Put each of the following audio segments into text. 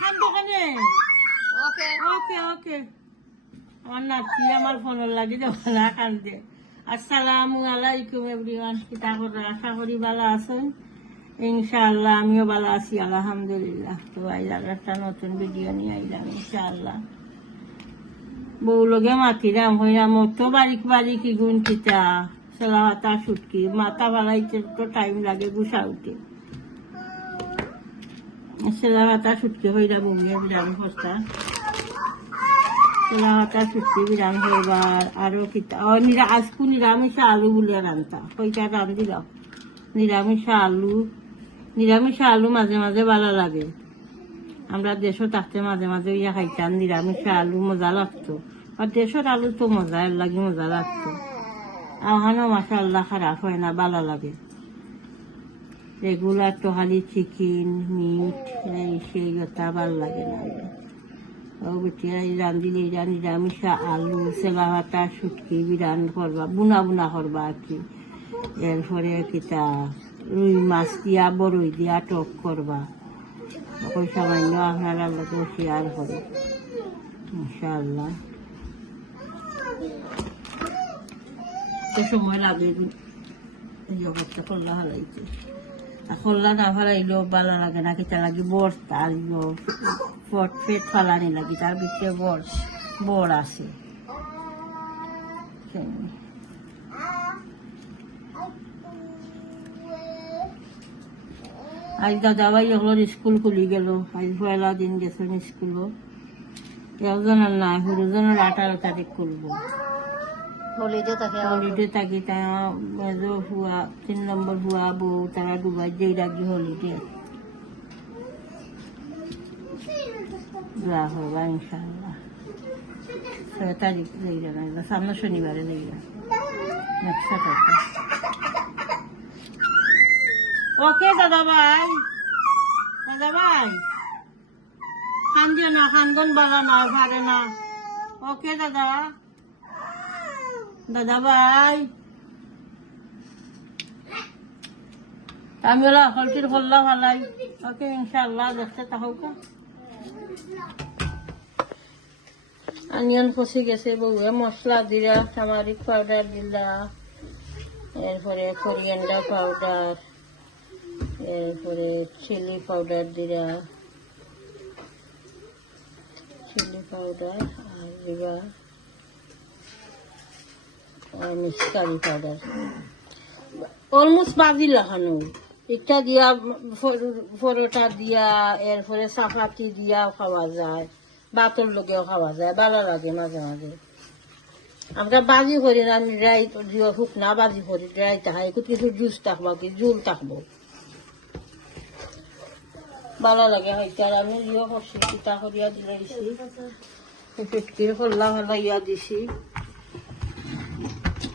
খান দোকানে ওকে ওকে ওকে আমার নাতি আমার ফোনের লাগি দেবো না কান্দে আসসালামু আলাইকুম এভরিওয়ান কিতা করে আশা করি ভালো আছেন ইনশাআল্লাহ আমিও ভালো আছি আলহামদুলিল্লাহ তো আইলাম একটা নতুন ভিডিও নিয়ে আইলাম ইনশাআল্লাহ বউ লগে মাতিলাম হইলাম তো বারিক বারিক গুণ কিতা সেলাহাতা সুটকি মাথা বাড়াইতে তো টাইম লাগে গুছা উঠে সেলাহাতা সুটকি হইলা বমিয়ে বিরাম হস্তা সেলাহাতা সুটকি বিরাম হইবার আরো কিতা আজকু নিরামিষা আলু বলে রান্তা কইটা রান্ধি দাও নিরামিষা আলু মাঝে মাঝে ভালো লাগে আমরা দেশও থাকতে মাঝে মাঝে ইয়া খাইতাম নিরামিষা আলু মজা লাগতো আর দেশের আলু তো মজা লাগে মজা লাগতো আহানো মাশাআল্লাহ খারাপ হয় না ভালো লাগে রেগুলার তো খালি চিকেন মিট সেই কথা ভালো লাগে না ও বেটিয়া রান্ধিলে নিরামিষা আলু সেলাহাতা সুটকি বিরান করবা বুনা বুনা করবা আর কি এরপরে কিতা রুই মাছ দিয়া বরই দিয়া টক করবা ওই সামান্য আপনারা লোক শেয়ার করে ইনশাআল্লাহ সময় লাগে এই অবস্থা করলা হারাইছে খোল্লা না ফালাইলেও ভালো লাগে না কিতা লাগে বর্তা আর পেট ফালানি লাগে তার ভিতরে বর আছে আজ দাদাভাই ওগুলোর স্কুল খুলি গেল আজ পয়লা দিন গেছেন স্কুল একজনের নাই হুরুজনের 18 তারিখ খুলবো হলিডে থাকি মেজো হুয়া 3 নম্বর হুয়া বউ তারা দুবাই যেই রাখি হলিডে যা হবা ইনশাআল্লাহ 6 তারিখ যাই না সামনে শনিবারে যাই না নেক্সট সপ্তাহে ওকে দাদা ভাই খান দিও না খানগন বালা না পারে না ওকে দাদা ভাই আমি ওলা হলটির হল্লা ভালাই ওকে ইনশাআল্লাহ দেখতে থাকুক অনিয়ন ফসি গেছে বউয়ে মশলা দিলা টামারিক পাউডার দিলা এরপরে কোরিয়ান্ডার পাউডার এরপরে চিলি পাউডার দিলা আর দিবা মিক্স কারি পাউডার অলমোস্ট বাজি লাগানো এটা দিয়া পরোটা দিয়া এরপরে চাপাতি দিয়া খাওয়া যায় ভাতের লগেও খাওয়া যায় ভালো লাগে মাঝে মাঝে আমরা বাজি করি না ড্রাই দিও শুকনা বাজি করি ড্রাই তাহাই কিছু জুস থাকবো কি জুল থাকবো ভালো লাগে হয়তো আর আমি ইয়ে করছি পিঠা করিয়া দিলাইছি পেটকির হল্লা ইয়া দিছি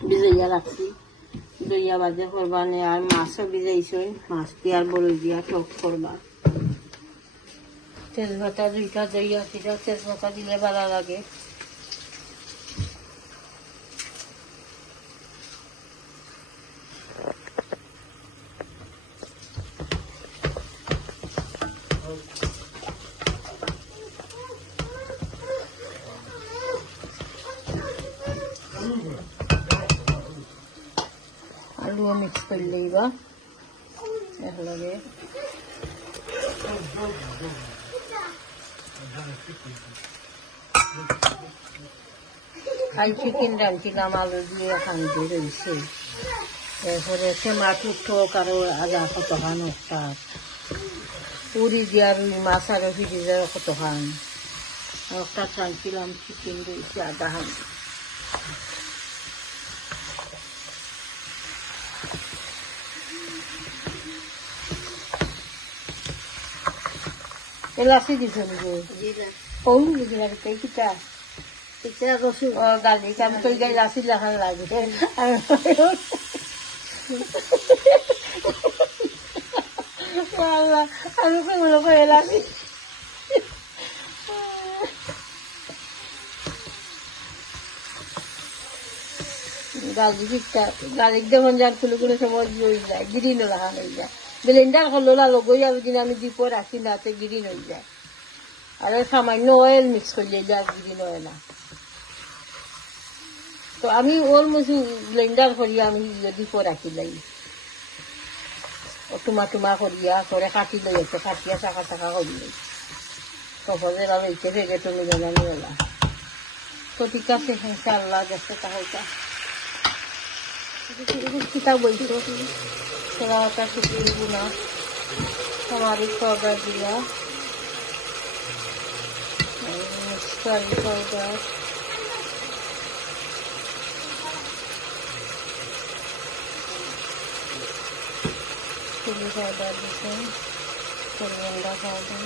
ভিজাইয়া রাখছি দইয়া বাজে করবা নে আর মাছও ভিজাইছই মাছ দিয়ে আর বড় দিয়া টক করবা তেজপাতা 2টা দইয়া সেটা তেজপাতা দিলে ভালো লাগে আলু মিক্স করে লইবা একলগে খাই চিকেন রাঁধছিলাম আলু দিয়ে খান্দি রয়েছে এরপরে টমাটোর টক আরো আদা কতখান একটা পুরি দিয়া রুই মাছ আরো ফিরিজে কতখান একটা রাঁধছিলাম চিকেন রয়েছে আদা খান এলাচি দিছ নাকি কম দিছিলা কিতা রসুন গালি কাম তৈ গাই লাচি লাখান লাগে আমি কেমন এলাচি গালিক দেখুন যার কোনো সময় হয়ে যায় গ্রিনও লাগানো হয়ে যায় ব্লেন্ডার করলো লগই আমি দিন আমি দ্বীপও রাখি না গিরিন হয়ে যায় আর সামান্য অয়েল মিক্স করলে যা গ্রিন অয়েল না। তো আমি ওর মধ্যে ব্লেন্ডার করিয়া আমি ডিপো রাখি লাই, টুমা টুমা করিয়া করে কাটি লই, একটু কাটিয়া চাকা চাকা করি লই, সহজে আর এইকে ভেগে তুমি জানানি ওলা। তো ঠিক আছে, ইনশাআল্লাহ যাচ্ছে তাহলে কিতা বলছো সেটা শুকিয়ে দিব না। हमारी पाउडर दिया, करी पाउडर, चिली पाउडर दिए, कोरिएंडर पाउडर,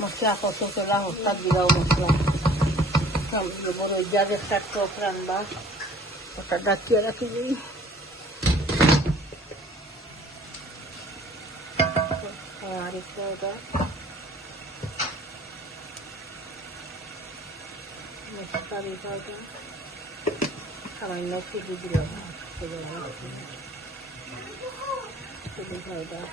মশলা কত তোলা হঠাৎ দিলাও মশলা বড় যার একটা টক রান্না ওটা ডাকিয়ে রাখি দিই। আর একটু ওটা মশলা দিতে ওটা সামান্য চিনি দিলাম, চিনি পাউডার,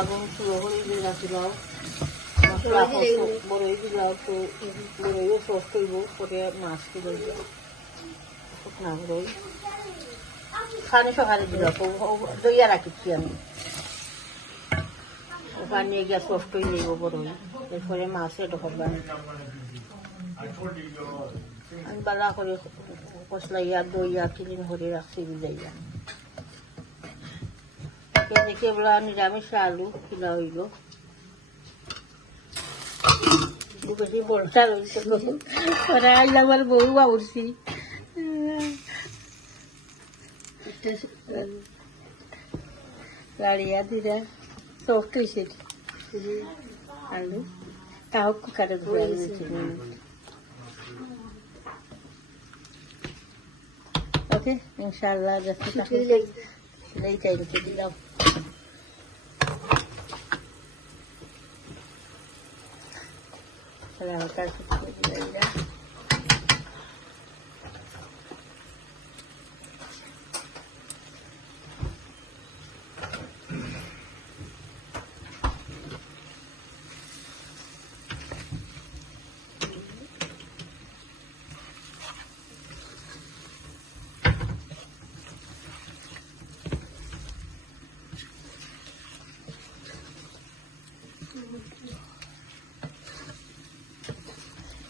আগুন শুরু করে দিলা দিলাও, মশলা বড়ই দিলাও, তো বড়ইও সস করব, পরে মাছ কিলো শুকনা বড়ই খানি সকালে দিলাম, দইয়া রাখিছি আমি, ওখানে নিয়ে গিয়ে সস করে নিব বড়ই, এরপরে মাছে ঢোকাবেন। আমি বালা করে কষলাইয়া দইয়া ক্লিন করে রাখছি বুঝাইয়া। দেখে বলা নিরামিষ আলু কিনা হইল, বেশি বলটা রয়েছে ওরা আইলে আমার বউ বাবুরছি গাড়িয়া দিরা সফট হয়েছে আলু, তাও কুকারে ধরে দিয়েছি। ওকে, ইনশাআল্লাহ যাচ্ছি এইটাই রেখে দিলাম। হালকা শুকিয়ে দিলাম।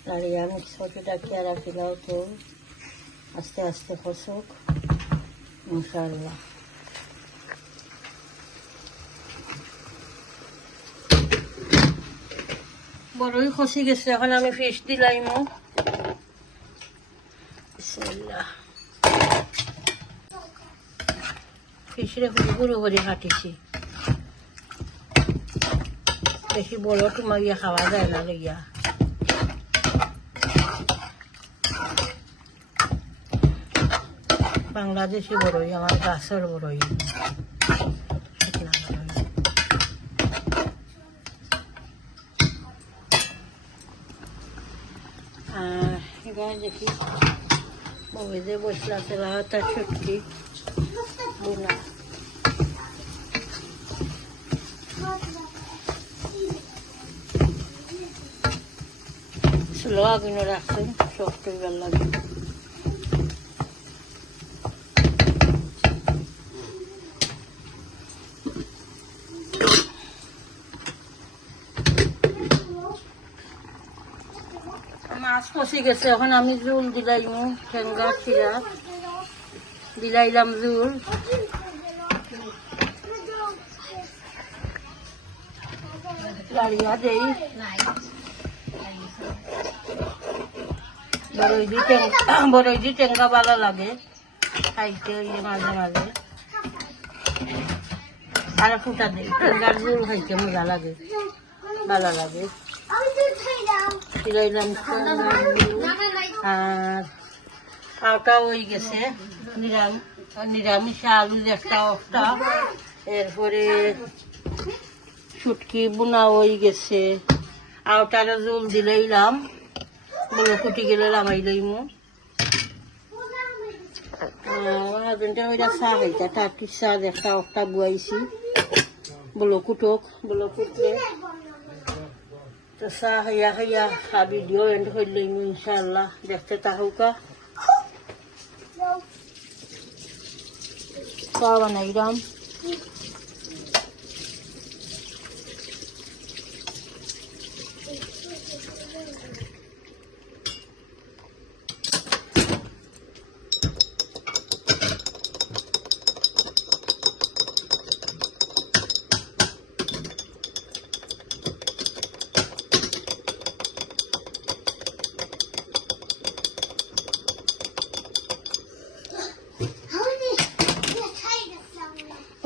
নাড়িয়া মিক্স করে ডাকিয়া রাখিলাও, তো আস্তে আস্তে খসুক ইনশাআল্লাহ। বড়ই খসি গেছে, এখন আমি ফিশ দিলাইম। ফিশরে গুঁড়ো করে কাটিছি, বেশি বড় তোমার ইয়ে খাওয়া যায় না লইয়া। বাংলাদেশি বড়ই, আমার গাছের বড়ই, আর এখানে দেখি বউদের বসলা তেলা তার ছুটকি বুনা স্লো আগুনে রাখছেন, সফট হইবার লাগে। মাছ কষি গেছে, এখন আমি জুল দিলাইম, ঠেঙ্গা চিরা দিলাইলাম জুল। লাড়িয়া দেই, বড়ই দি টেঙ্গা ভালো লাগে খাইতে, মাঝে মাঝে আর ফুটা দেই, টেঙ্গার জুল খাইতে মজা লাগে, ভালো লাগে। দিলাইলাম আর আওটা হয়ে গেছে নিরামিষ আলু একটা অফটা, এরপরে শুটকি বোনা হয়ে গেছে, আওটারে জল দিলাম, বলো কুটি গেলে লামাই লইমু। হাজবেন্ডে হইয়া চাহ খাইতা, টার্কি চাহ একটা অফটা বুয়াইছি, বলো কুটক, বলো কুটলে তো চাহ খাইয়া খাইয়া ভিডিও এন্ড হয়ে লইমু ইনশাআল্লাহ। দেখতে তাহুকা চাহ বানাইলাম।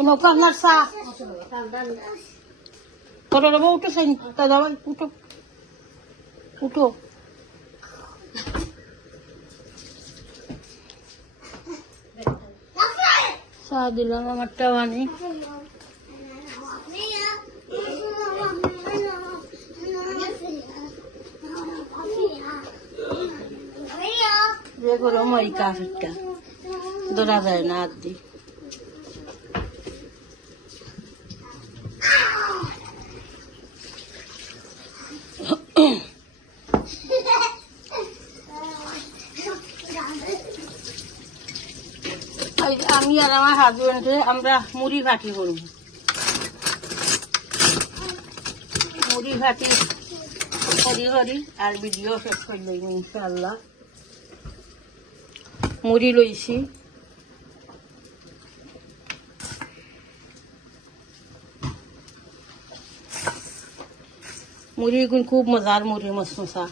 Uno আপনার চা করে দেবো, উঠো সাইন তা দাবাই উঠো উঠো। চা দিলাম, আমারটা বানি। যে গরম ওই কাফিরটা ধরা যায় না আর দি। আমি আর আমার হাজবেন্ডে আমরা মুড়ি ভাটি করব, মুড়ি ভাটি করি আর ভিডিও শেষ করে লইব ইনশাআল্লাহ। মুড়ি লইছি, মুড়ি এখন খুব মজার মুড়ি মশমশা।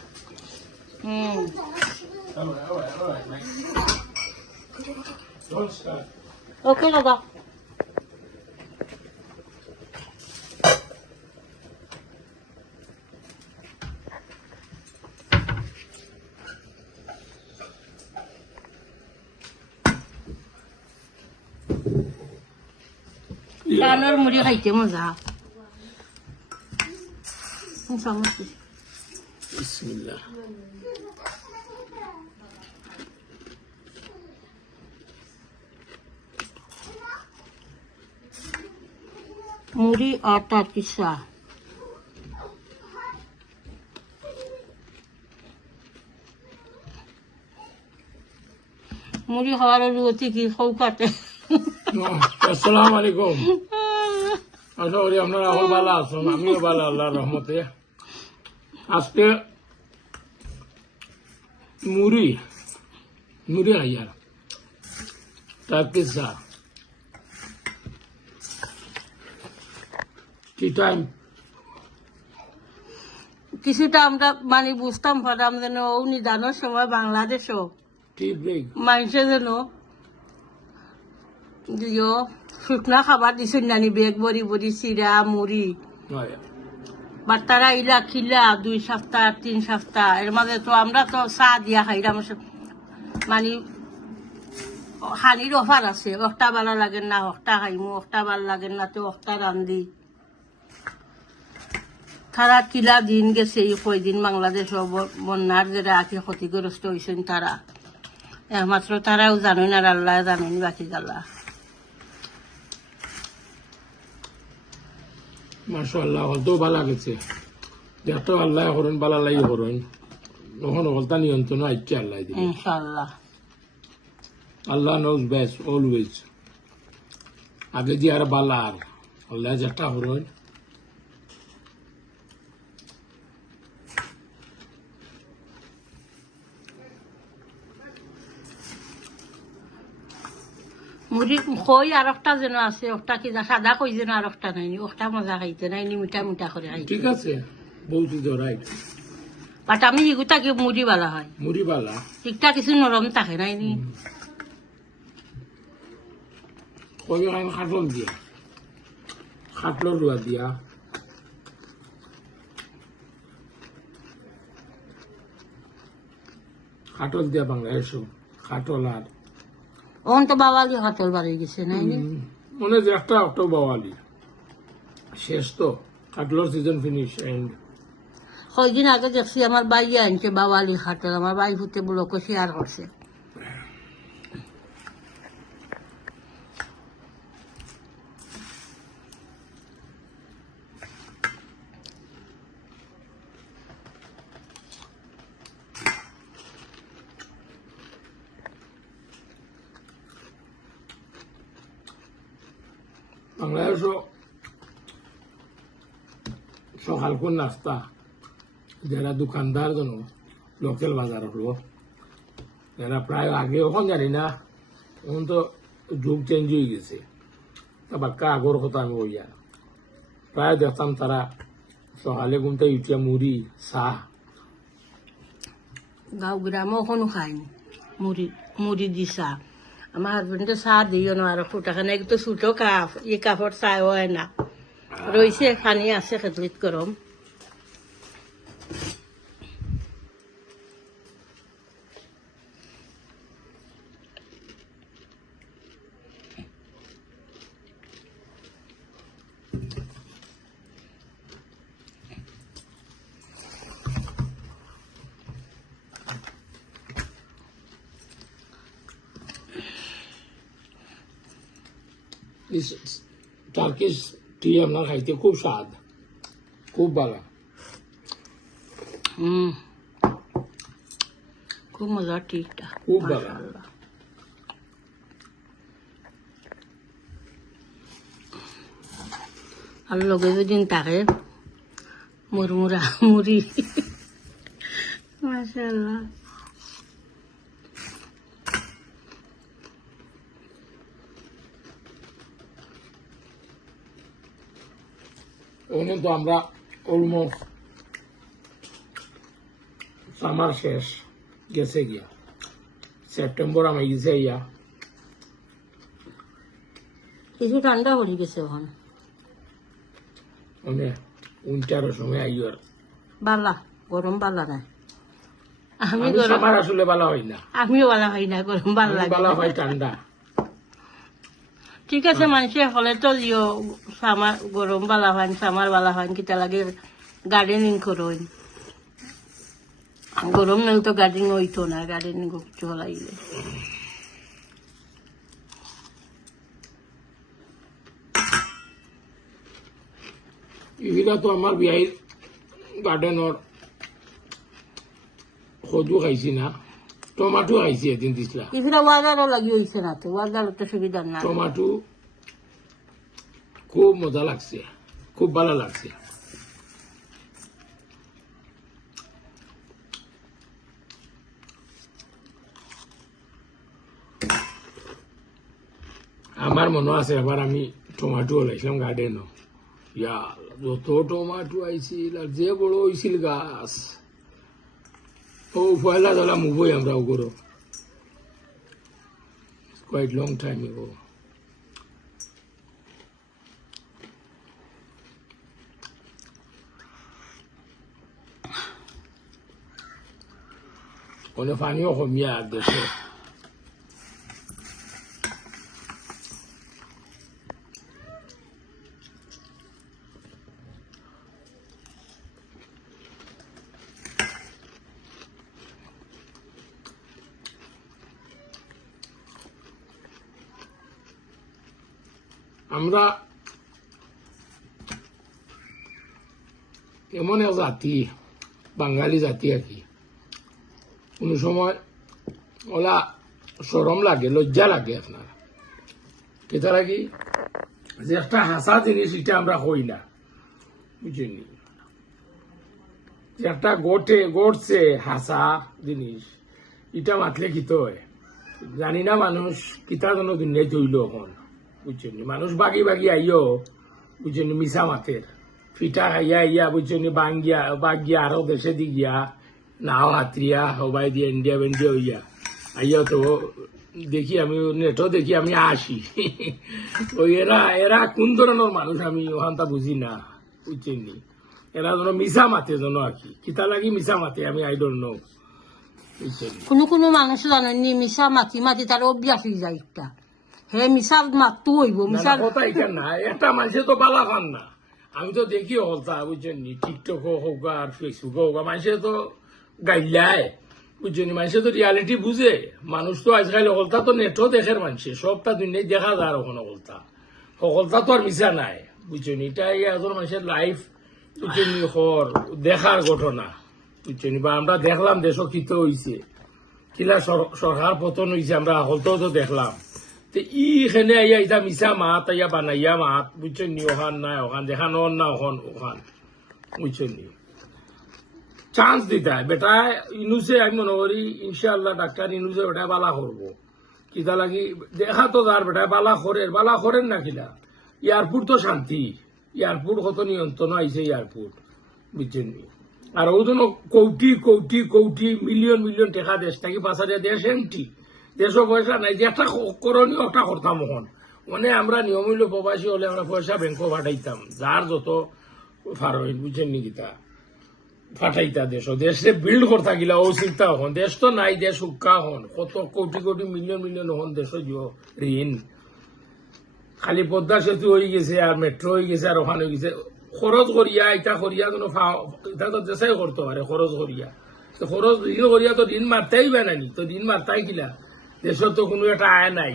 ওকে দাদা কানোর মুড়ি খাইতে মজা। বিসমিল্লাহ। মুড়ি আর টার্কি চা। মুড়ি খাওয়ার অনুমতি কি সৌকাতে। আসসালামু আলাইকুম। আশা করি আপনারা সকল ভালো আছেন, আমিও ভালো আল্লাহর রহমতে। আজকে মুড়ি খাইয়ার টার্কি চা টি টাইম। কিছুটা আমরা মানে বুঝতাম পারতাম যেন ও নিদানের সময় বাংলাদেশও টি ব্রেক মানুষে যেন শুকনা খাবার দিছেন নানি, বেগ বড়ি বড়ি চিরা মুড়ি, বা তারা ইলা খিলা 2 সপ্তাহ 3 সপ্তাহ, এর মাঝে তো আমরা তো চা দিয়া খাইলাম। মানে হানির অফার আছে, একটা ভালো লাগে না একটা খাইমু, একটা ভালো লাগে না তো একটা রান্ধি। তারা কিলা দিন গেছে এই কয়দিন বাংলাদেশ বন্যার যারা আগে ক্ষতিগ্রস্ত হয়েছেন তারা, একমাত্র তারাও জানেন আর আল্লাহ জানেন বাকি গালা। মাশাআল্লাহ হলতো ভালো গেছে, যত আল্লাহ করেন ভালো লাগি করেন, তখন হলতা নিয়ন্ত্রণ আইচ্ছে আল্লাহ দিবে ইনশাআল্লাহ। আল্লাহ নোজ বেস্ট অলওয়েজ। আগে যে আর বালা আর আল্লাহ যেটা করেন মুড়ি খই আর একটা যেন আছে, ওটা কি সাদা কই যেন আর একটা নাইনি, ওটা মজা খাইতে নাইনি, মিঠা মিঠা করে খাইতে। ঠিক আছে, বহুত রাইট। বাট আমি এগুতা কি মুড়ি বালা হয়, মুড়ি বালা ঠিকঠাক কিছু নরম থাকে নাইনি। কই খাটল দিয়া, খাটল রুয়া দিয়া খাটল দিয়া বাংলাদেশ খাটল আর ওন তো বাবালি হাতল বাড়ি গেছে না মনে যে একটা অক্টোবর বাওয়ালি শেষ তো খাটলোর সিজন ফিনিশ এন্ড কয়দিন আগে দেখছি আমার বাইয়ে আনছে বাবালি হাতল আমার বাই ফুটে ব্লকে শেয়ার করছে বাংলাদেশও সকালকুন নাস্তা যারা দোকানদার জন লোকাল বাজার হলো এরা প্রায় আগে এখন জানি না এখন তো যুগ চেঞ্জ হয়ে গেছে তা বাক্কা আগর কথা আমি বইয়া প্রায় দেখতাম তারা সকালে ঘুমতে উঠিয়া মুড়ি চাহ গাঁও গ্রামও এখনো খায়নি মুড়ি দি চাহ আমার হাজবেন্ডে চাহ দিও না আর ফুটাখানে একটু ছোটো কাপ এই কাপড় চাহ হয় না রয়েছে পানি আছে খেতলিত গরম টার্কিশ টি আপনার খাইতে খুব স্বাদ খুব ভালো খুব মজার টিটা খুব ভালো আর লগে যেদিন থাকে মুরমুরা মুড়ি মাশাআল্লাহ ওখানে তো আমরা অলমোস্ট সামার শেষ গেছে গিয়া সেপ্টেম্বর আমি গেছে ইয়া কিছু ঠান্ডা হয়ে গেছে এখন মানে উইন্টারের সময় আইয়ার বালা গরম বালা না আমি আমি গরম সামার আসলে ভালো হয় না আমিও বালা হয় না গরম বালা আমি লাগে ভালো হয় ঠান্ডা ঠিক আছে মানুষে হলে তো দিও সামার গরম বালা হয় সামার বালা হয় কিতা লাগে গার্ডেনিং করোই গরম নাই তো গার্ডেনিং হইতো না গার্ডেনিং কিছু লাগলে এগুলা তো আমার বিয়াই গার্ডেনর সজু খাইছি না টমাটো খাইছি এদিন দিছিলা ইফিরা ওয়াদারও লাগি হইছে না তো ওয়াদার তো সুবিধা না টমাটো খুব মজা লাগছে খুব ভালো লাগছে আমার মনে আছে এবার আমি টমাটো লাইছিলাম গার্ডেনও ইয়া যত টমাটো আইছিল আর যে বড় হয়েছিল গাছ ও পয়লা ধরা মুভই আমরা ওগুলো quite long time ago. Cuando fanno comia adesso. আমরা এমন এক জাতি বাঙালি জাতি আর কি কোনো সময় ওলা সরম লাগে লজ্জা লাগে আপনার কেতারা কি যে একটা হাসা জিনিস এটা আমরা হই না বুঝিনি যে একটা গড়ছে হাসা জিনিস এটা মাতলে কিত হয় জানি না মানুষ কিতা জন্য দুনিয়ায় তৈল এখন বুঝছেন মানুষ বাগি আইও বুঝছেন মিশা মাতের ফিটা খাইয়া ইয়া বুঝছেন বাগিয়া আরো দেশে দি গিয়া নাও হাতরিয়া সবাই দিয়ে ইন্ডিয়া বেন্ডিয়া হইয়া আইয়া তো দেখি আমি নেটও দেখি আমি আসি ওই এরা কোন ধরনের মানুষ আমি ওখানটা বুঝি না বুঝছেন এরা যেন মিশা মাতে যেন আর কি কিতা লাগি মিশা মাতে আমি আই ডোন্ট নো বুঝছেন কোনো মানুষ জানেননি মিশা মাতি মাতি তার অভ্যাস হয়ে যায় একটা হে মিশা মাততো হইব না, মিশা না, কথা এখান না একটা মানুষে তো বালা খান না আমি তো দেখি হলতা বুঝছেন নি টিকটক হোক আর ফেসবুক হোক মানুষে তো গাইলায় বুঝছেন মানুষে তো রিয়ালিটি বুঝে মানুষ তো আজকাল হলতা তো নেটও দেখের মানুষে সবটা দুনিয়ায় দেখা যায় ওখানে হলতা হলতা তো আর মিশা নাই বুঝছেন এটাই একজন মানুষের লাইফ বুঝছেন হর দেখার ঘটনা বুঝছেন বা আমরা দেখলাম দেশ কিত হয়েছে কিলা সরকার পতন হয়েছে আমরা হলতাও তো দেখলাম তো ইখানে আইয়া ইটা মিশা মাত আইয়া বানাইয়া মাত বুঝছেন নি ওখান নাই ওখান দেখানো না ওখান ওখান বুঝছেন নি চান্স দিতা বেটা ইনুসে আমি মনে করি ইনশাআল্লাহ ডাক্তার ইনুসে বেটা বালা করবো কিতা লাগি দেখা তো যার বেটা বালা করেন না কিলা এয়ারপোর্ট তো শান্তি এয়ারপোর্ট কত নিয়ন্ত্রণ আইছে এয়ারপোর্ট বুঝছেন নি আর ওজন কোটি কোটি কোটি মিলিয়ন মিলিয়ন টাকা দেশ থাকি 5,000 দেশ এমটি দেশও পয়সা নাই যে একটা করণীয় একটা করতাম ওখান মানে আমরা নিয়মিত প্রবাসী হলে আমরা পয়সা ব্যাংকও পাঠাইতাম যার যত ফারইন বুঝছেন নি গীতা ফাটাইতা দেশে বিল্ড করতা গিলা ও চিন্তা হন দেশ তো নাই দেশ উক্কা হন কত কোটি কোটি মিলিয়ন মিলিয়ন হন দেশ ঋণ খালি পদ্মা সেতু হয়ে গেছে আর মেট্রো হয়ে গেছে আর ওখানে হয়ে গেছে খরচ করিয়া এটা করিয়া কোনো এটা তো দেশাই করতে পারে খরচ করিয়া তো খরচ ঋণ করিয়া তো ঋণ মারতেই বানানি তো ঋণ মারতাই গিলা দেশের তো কোনো একটা আয় নাই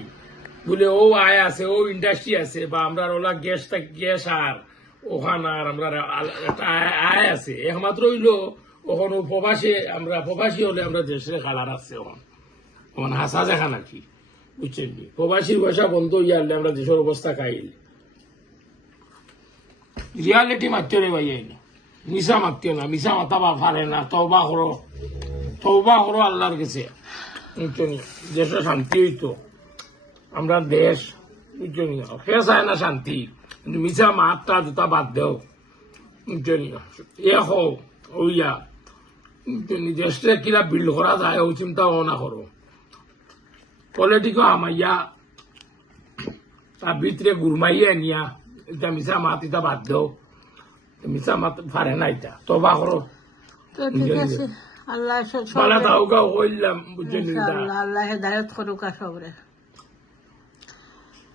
বলে ও আয় আছে ও ইন্ডাস্ট্রি আছে বা আমরা ওলা গ্যাস আর ওখান আর আমরা একটা আয় আছে একমাত্র হইলো ওখানে প্রবাসী হলে আমরা দেশের কালার আছে ওখানে হাসা দেখা নাকি বুঝছেন নি প্রবাসীর পয়সা বন্ধ হইয়া আনলে আমরা দেশের অবস্থা খাইল রিয়ালিটি মারতে রে ভাই মিশা মারতে না মিশা মাথা বা পারে না তওবা করো আল্লাহর কাছে বুঝছেন দেশে শান্তি হইতো আমরা দেশ বুঝছেন সে চায় না শান্তি কিন্তু মিশা মাতটা দুটা বাদ দেও বুঝছেন এ হোক ওইয়া দেশটা কিলা বিল্ড করা যায় ও চিন্তাও না করো পলিটিকও আমাইয়া তার ভিতরে গুরমাইয়া নিয়া এটা মিশা মাত এটা বাদ দেও মিশা মাত পারে না এটা তবা করো তো ঠিক আছে আল্লাহ বালা তাও গাও হইলাম বুঝছেন আল্লাহ হেদায়ত করুক সবরে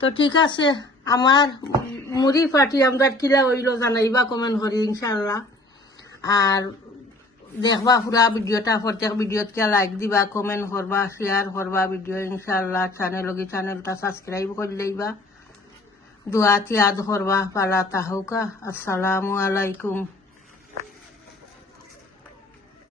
তো ঠিক আছে আমার মুড়ি পাটি আমরা কিলা হইল জানাইবা কমেন্ট করি ইনশাআল্লাহ আর দেখবা পুরা ভিডিওটা প্রত্যেক ভিডিওতে লাইক দিবা কমেন্ট করবা শেয়ার করবা ভিডিও ইনশাআল্লাহ চ্যানেলটা সাবস্ক্রাইব করে লইবা দোয়া তিয়াদ করবা পালা তাহুকা আসসালামু আলাইকুম